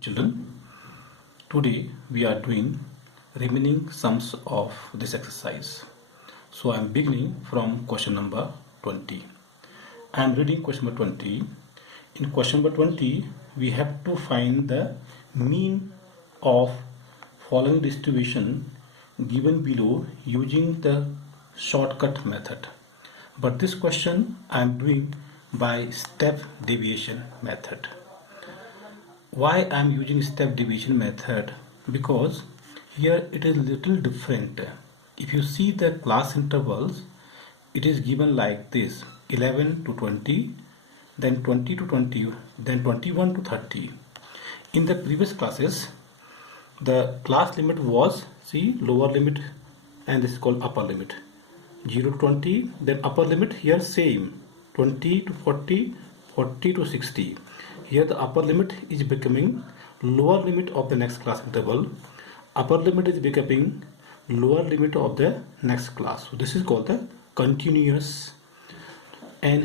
Children, today we are doing remaining sums of this exercise. So I am beginning from question number 20. I am reading question number 20. In question number 20, we have to find the mean of following distribution given below using the shortcut method. But this question I am doing by step deviation method. Why I am using step deviation method? Because here it is little different. If you see the class intervals, it is given like this: 11 to 20, then 20 to 20, then 21 to 30. In the previous classes, the class limit was, see, lower limit, and this is called upper limit. 0 to 20, then upper limit here same, 20 to 40, 40 to 60. Here the upper limit is becoming lower limit of the next class interval. Upper limit is becoming lower limit of the next class. So this is called the continuous.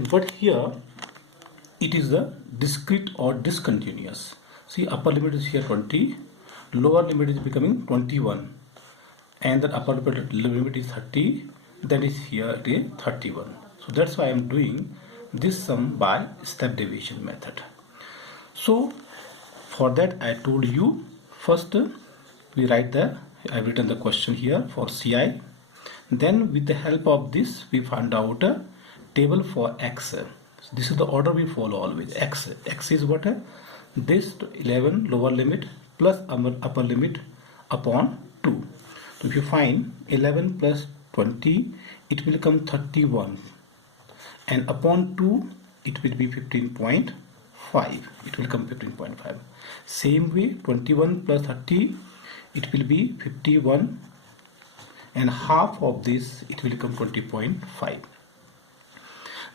But here it is the discrete or discontinuous. See, upper limit is here 20, lower limit is becoming 21, and the upper limit is 30. That is here it is 31. So that's why I am doing this sum by step deviation method. So for that I told you, first we write I've written the question here for CI. Then with the help of this we found out a table for X. So this is the order we follow always. X is what? This 11 lower limit plus upper limit upon 2. So if you find 11 plus 20, it will become 31, and upon 2 it will be 15.5. It will come 15.5. Same way, 21 plus 30, it will be 51, and half of this it will become 20.5.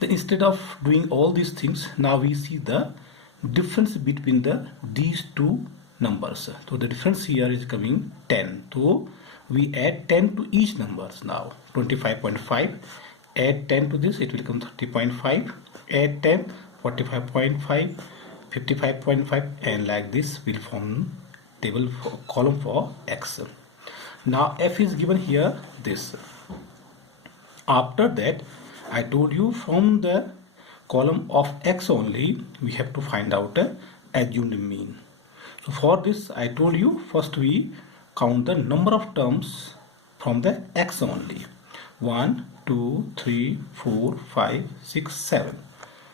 Then instead of doing all these things, now we see the difference between these two numbers. So the difference here is coming 10. So we add 10 to each numbers now. 25.5, add 10 to this, it will become 30.5, add 10, 45.5, 55.5, and like this will form table for column for X. Now F is given here this. After that I told you from the column of X only we have to find out assumed mean. So for this I told you, first we count the number of terms from the X only. 1, 2, 3, 4, 5, 6, 7.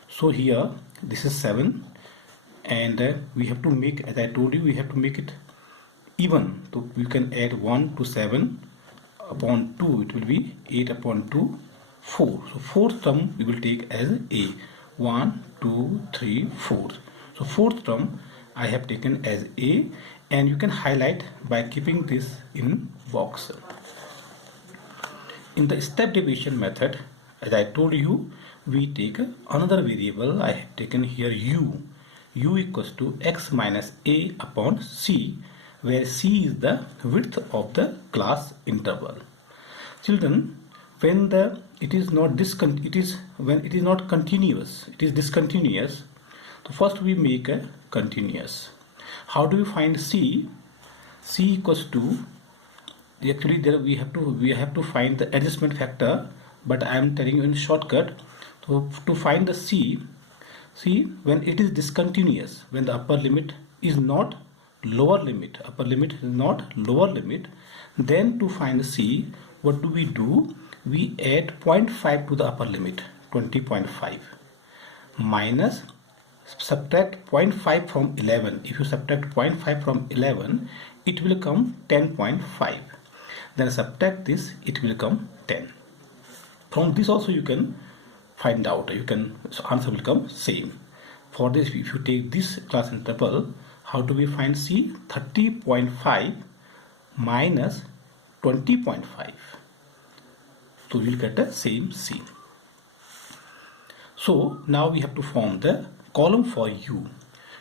So here this is 7, and we have to make, as I told you, we have to make it even. So we can add 1 to 7 upon 2, it will be 8 upon 2, 4. So fourth term we will take as A. 1, 2, 3, 4. So fourth term I have taken as A, and you can highlight by keeping this in box. In the step deviation method, as I told you, we take another variable. I have taken here U. U equals to X minus A upon C, where C is the width of the class interval. Children, when it is not continuous, it is discontinuous. So first we make a continuous. How do we find C? C equals to, actually there we have to find the adjustment factor, but I am telling you in shortcut. So to find the C, when it is discontinuous, when the upper limit is not lower limit, upper limit is not lower limit, then to find the C, what do? We add 0.5 to the upper limit, 20.5, minus subtract 0.5 from 11. If you subtract 0.5 from 11, it will come 10.5. Then subtract this, it will come 10. From this also you can find out, so answer will come same. For this, if you take this class interval, how do we find C? 30.5 minus 20.5. So we will get the same C. So now we have to form the column for U.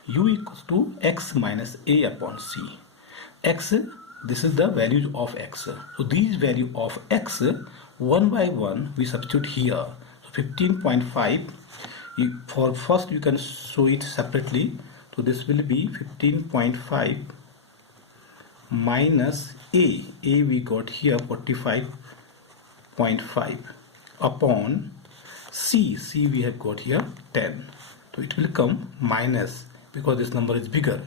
U equals to X minus A upon C. X, this is the value of X. So these value of X, one by one we substitute here. So 15.5, for first you can show it separately. So this will be 15.5 minus A we got here 45.5 upon C we have got here 10. So it will come minus, because this number is bigger,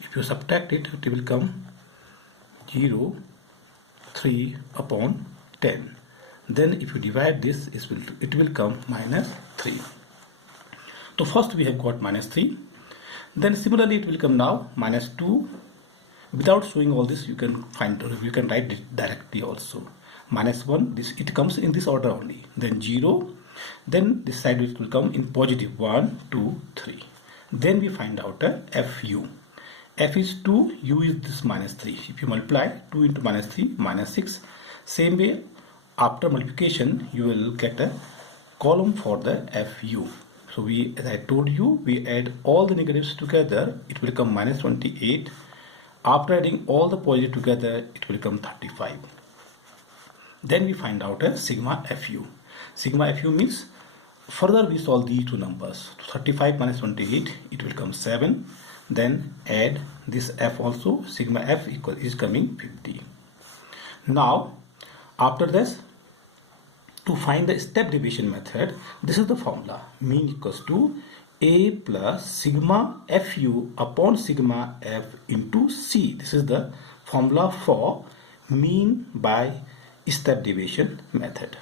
if you subtract it, it will come 0.3 upon 10. Then if you divide this, it will come minus 3. So first we have got minus 3. Then similarly it will come now minus 2. Without showing all this, you can write it directly also. Minus 1, it comes in this order only. Then 0. Then this side it will come in positive 1, 2, 3. Then we find out a FU. F is 2, U is this minus 3. If you multiply 2 into minus 3, minus 6. Same way, after multiplication, you will get a column for the FU. So as I told you, we add all the negatives together, it will come minus 28. After adding all the positive together, it will become 35. Then we find out a sigma FU. Sigma FU means, further we solve these two numbers. 35 minus 28, it will come 7. Then add this F also, sigma F is coming 50. Now, after this, to find the step deviation method, this is the formula. Mean equals to A plus sigma FU upon sigma F into C. This is the formula for mean by step deviation method.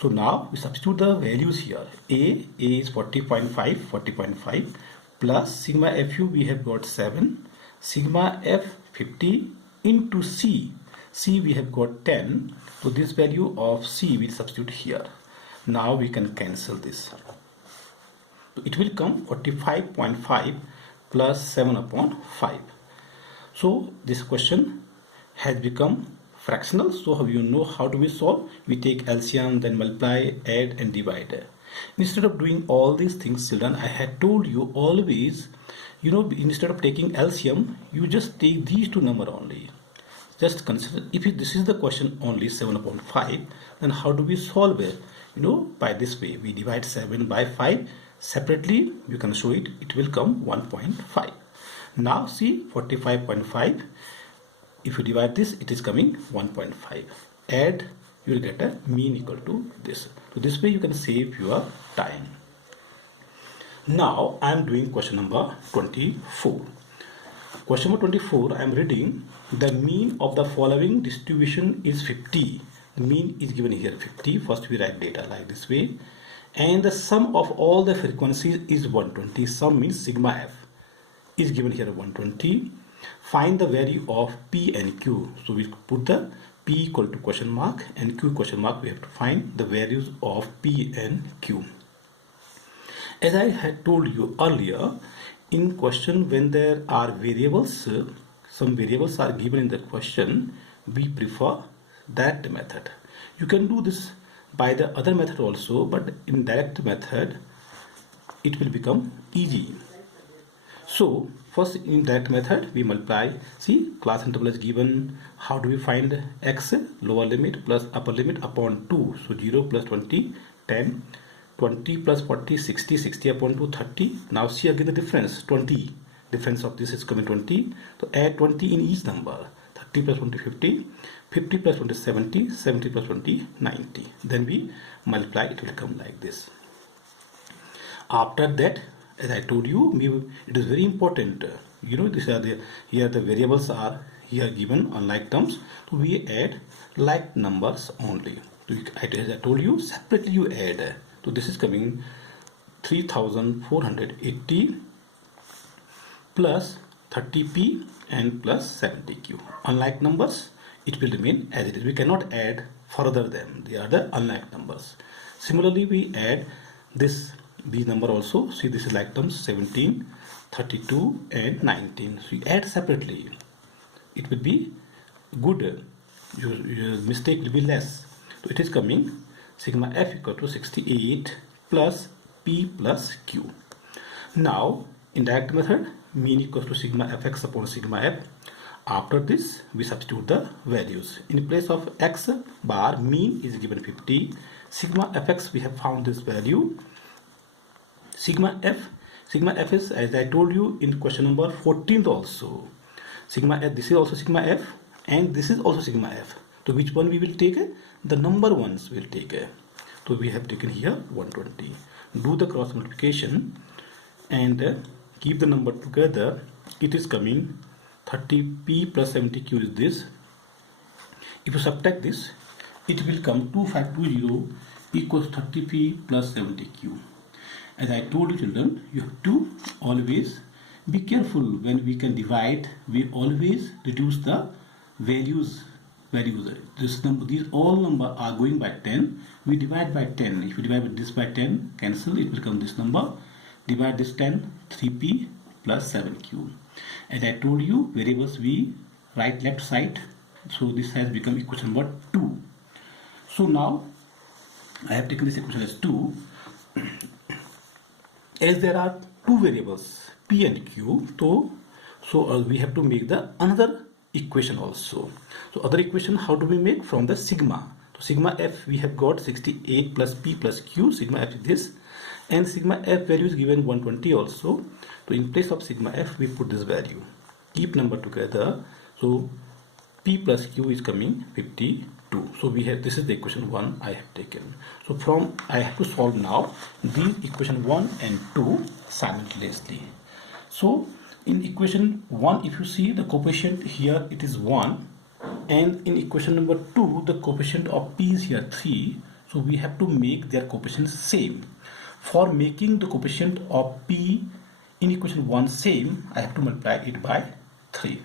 So now we substitute the values here. A is 40.5 plus sigma FU we have got 7, sigma F 50 into C we have got 10. So this value of C we substitute here. Now we can cancel this. It will come 45.5 plus 7 upon 5. So this question has become fractional. So you know how do we solve? We take LCM, then multiply, add and divide. Instead of doing all these things, children, I had told you always, instead of taking LCM, you just take these two numbers only. Just consider, if this is the question only 7 upon 5, then how do we solve it? By this way, we divide 7 by 5. Separately, you can show it, it will come 1.5. Now see 45.5. If you divide this, it is coming 1.5. Add, you will get a mean equal to this. So this way you can save your time. Now I am doing question number 24. Question number 24, I am reading, the mean of the following distribution is 50. The mean is given here 50. First we write data like this way. And the sum of all the frequencies is 120. Sum means sigma F is given here 120. Find the value of P and Q. So we put the P equal to question mark and Q question mark. We have to find the values of P and Q. As I had told you earlier, in question when there are variables, some variables are given in the question, we prefer that method. You can do this by the other method also, but in direct method it will become easy. So first in that method we multiply. See, class interval is given. How do we find x? Lower limit plus upper limit upon 2. So 0 plus 20, 10. 20 plus 40, 60, 60 upon 2, 30. Now see again the difference, 20. Difference of this is coming 20. So add 20 in each number. 30 plus 20, 50. 50 plus 20, 70. 70 plus 20, 90. Then we multiply, it will come like this. After that, as I told you, it is very important. These are here the variables are here given on like terms. So we add like numbers only. So as I told you, separately you add. So this is coming 3480 plus 30p and plus 70q. Unlike numbers, it will remain as it is. We cannot add further them. They are the unlike numbers. Similarly, we add these number also. See, this is like terms 17, 32 and 19. So you add separately. It will be good. Your mistake will be less. So it is coming sigma f equal to 68 plus p plus q. Now in direct method, mean equals to sigma fx upon sigma f. After this we substitute the values. In place of x bar, mean is given 50. Sigma fx we have found this value. Sigma f Sigma f is, as I told you in question number 14th also, sigma f, this is also sigma f and this is also sigma f. So which one we will take? The number ones will take. So we have taken here 120. Do the cross multiplication and keep the number together. It is coming 30p plus 70q is this. If you subtract this, it will come 2520 equals 30p plus 70q. As I told you children, you have to always be careful when we can divide. We always reduce the values. This number, these all numbers are going by 10. We divide by 10. If you divide this by 10, cancel, it will become this number. Divide this 10, 3p plus 7q. As I told you, variables we write left side. So this has become equation number 2. So now I have taken this equation as 2. As there are two variables p and q, so we have to make the another equation also. So other equation, how do we make? From the sigma. So sigma f we have got 68 plus p plus q. Sigma f is this, and sigma f value is given 120 also. So in place of sigma f we put this value. Keep number together. So p plus q is coming 52. So we have, this is the equation 1 I have taken. So from I have to solve now these equation 1 and 2 simultaneously. So in equation 1, if you see the coefficient here, it is 1, and in equation number 2 the coefficient of p is here 3. So we have to make their coefficients same. For making the coefficient of p in equation 1 same, I have to multiply it by 3.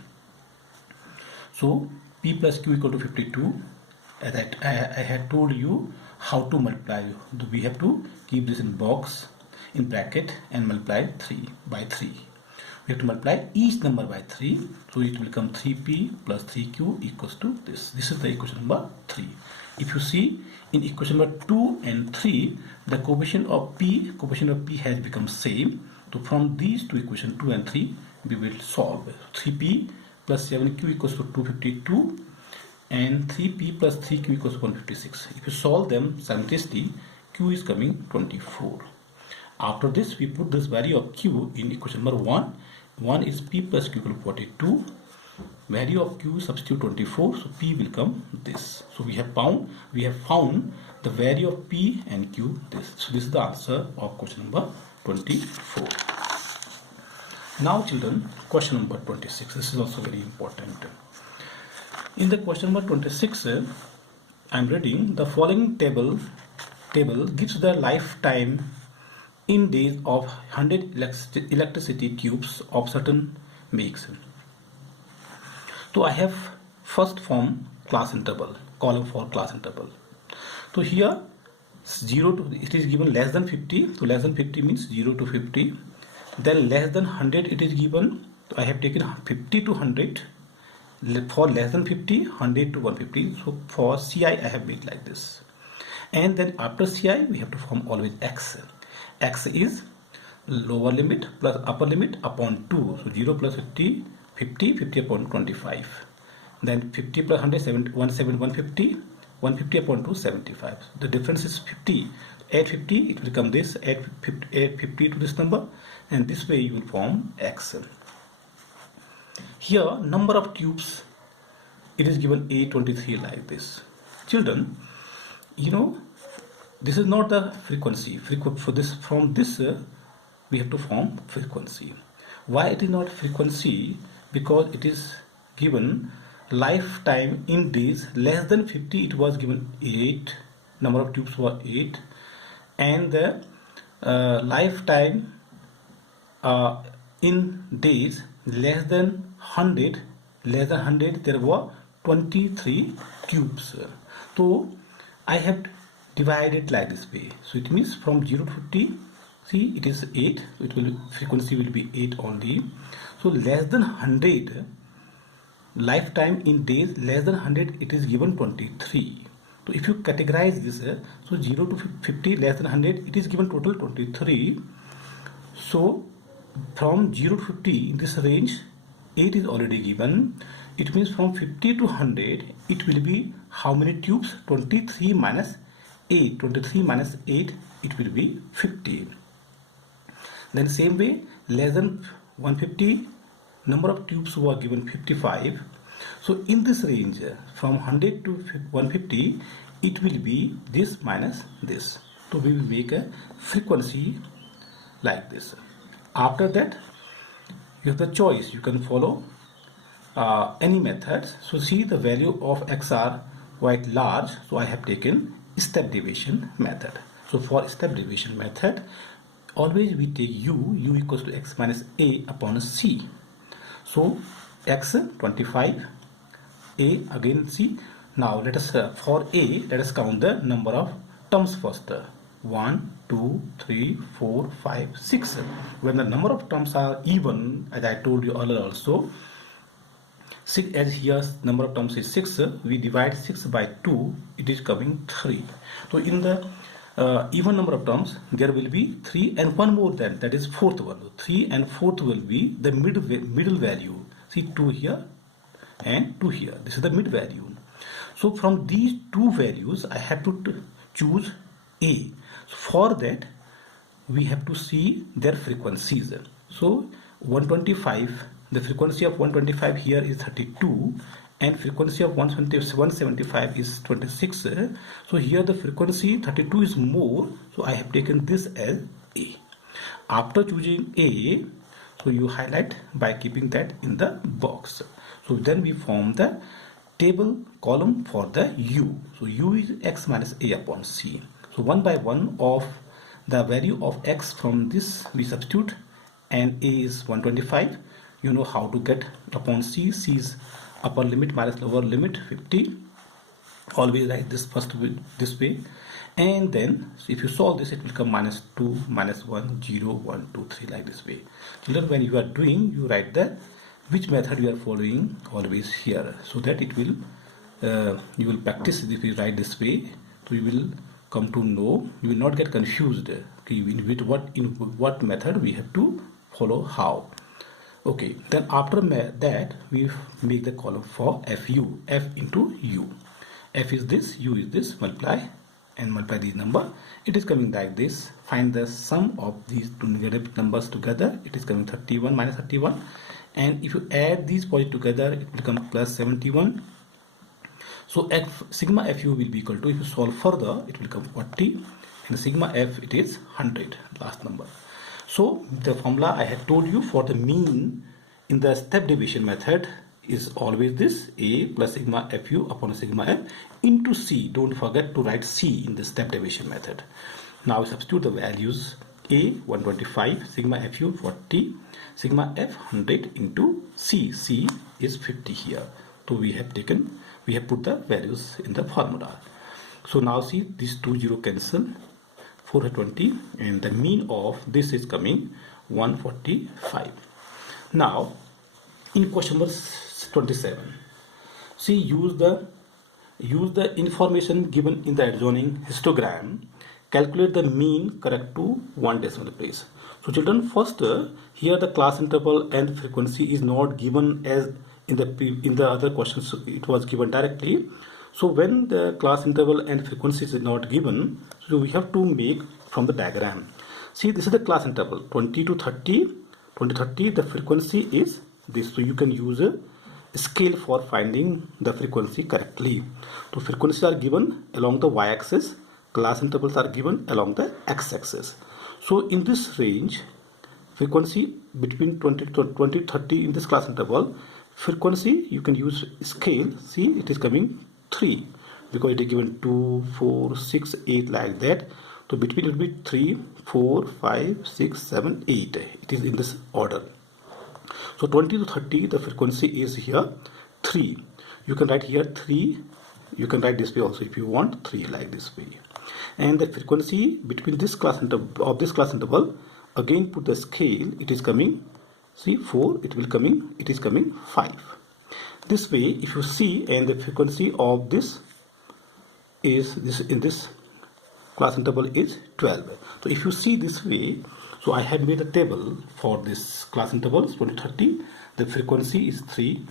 So p plus q equal to 52. As I had told you how to multiply. We have to keep this in box, in bracket, and multiply 3 by 3. We have to multiply each number by 3. So it will become 3p plus 3q equals to this. This is the equation number 3. If you see in equation number 2 and 3, the coefficient of p has become same. So from these two equations 2 and 3, we will solve. 3p plus 7q equals to 252 and 3p plus 3q equals to 156. If you solve them simultaneously, q is coming 24. After this, we put this value of q in equation number 1. 1 is p plus q equal to 42. Value of q substitute 24, so p will come this. So we have found the value of p and q this. So this is the answer of question number 24. Now children, question number 26. This is also very important. In the question number 26, I am reading the following table gives the lifetime in days of 100 electricity tubes of certain makes. So I have first form class interval, column for class interval. So here 0 to, it is given less than 50. So less than 50 means 0 to 50. Then less than 100 it is given. So I have taken 50 to 100. For less than 50, 100 to 150. So for CI I have made like this. And then after CI we have to form always X. X is lower limit plus upper limit upon 2. So 0 plus 50, 50 upon 25. Then 50 plus 100, 150, 150 upon 2, 75. The difference is 50. Add 50, it will become this. Add 50 to this number, and this way you will form X. Here number of tubes, it is given A23 like this. Children, you know, this is not the frequency. For this, from this we have to form frequency. Why it is not frequency? Because it is given lifetime in days less than 50. It was given 8. Number of tubes were 8, and the lifetime in days less than 100. There were 23 tubes. So I have divided like this way. So it means from 0 to 50, see it is 8, so it will, frequency will be 8 only. So less than 100, lifetime in days less than 100, it is given 23. So if you categorize this, so 0 to 50, less than 100, it is given total 23. So from 0 to 50 in this range 8 is already given. It means from 50 to 100 it will be how many tubes? 23 minus 8. 23 minus 8, it will be 50. Then same way, less than 150, number of tubes were given 55. So in this range from 100 to 150, it will be this minus this. So we will make a frequency like this. After that, you have the choice. You can follow any methods. So see, the value of x are quite large, so I have taken step deviation method. So for step deviation method, always we take u equals to x minus a upon c. So x 25, a again c. Now let us for a, let us count the number of terms first. 1, 2, 3, 4, 5, 6. When the number of terms are even, as I told you earlier also, 6, as here number of terms is 6, we divide 6 by 2, it is coming 3. So in the even number of terms, there will be 3 and one more, then that is fourth one. 3 and fourth will be the middle value. See, 2 here and 2 here. This is the mid value. So from these two values, I have to choose a. For that, we have to see their frequencies. So 125, the frequency of 125 here is 32, and frequency of 175 is 26. So here the frequency 32 is more, so I have taken this as a. After choosing a, so you highlight by keeping that in the box. So then we form the table column for the u. So u is x minus a upon c. So one by one of the value of x from this we substitute, and a is 125. You know how to get upon c. C is upper limit minus lower limit 50. Always write this first this way, and then if you solve this, it will come minus 2, minus 1, 0, 1, 2, 3, like this way. Children, when you are doing, you write the which method you are following always here, so that it will you will practice. If you write this way, so you will come to know, you will not get confused, okay, in what method we have to follow how. Okay, then after that we make the column for fu, f into u. F is this, u is this, multiply these number. It is coming like this. Find the sum of these two negative numbers together. It is coming 31 minus 31, and if you add these positive together, it will become plus 71. So sigma fu will be equal to, if you solve further, it will become 40, and sigma f, it is 100, last number. So the formula I had told you for the mean in the step deviation method is always this: a plus sigma fu upon sigma f into c. Don't forget to write c in the step deviation method. Now substitute the values: a 125, sigma fu 40, sigma f 100 into c. C is 50 here. So we have put the values in the formula. So now see, these 2 0 cancel, 420, and the mean of this is coming 145. Now in question number 27, see, use the information given in the adjoining histogram, calculate the mean correct to one decimal place. So children, first here the class interval and frequency is not given as in the other questions. It was given directly. So when the class interval and frequency is not given, so we have to make from the diagram. See, this is the class interval 20 to 30. 2030, the frequency is this. So you can use a scale for finding the frequency correctly. So frequencies are given along the y-axis, class intervals are given along the x-axis. So in this range, frequency between 20 to 30 in this class interval, frequency you can use scale. See, it is coming 3 because it is given 2, 4, 6, 8, like that. So between it will be 3, 4, 5, 6, 7, 8. It is in this order. So 20 to 30, the frequency is here 3. You can write here 3. You can write this way also if you want, 3, like this way. And the frequency between this class interval, again put the scale. It is coming, see, 4. It is coming 5. This way, if you see, and the frequency of this is this in this class interval is 12. So if you see this way, so I had made a table for this class intervals 2030. The frequency is 3,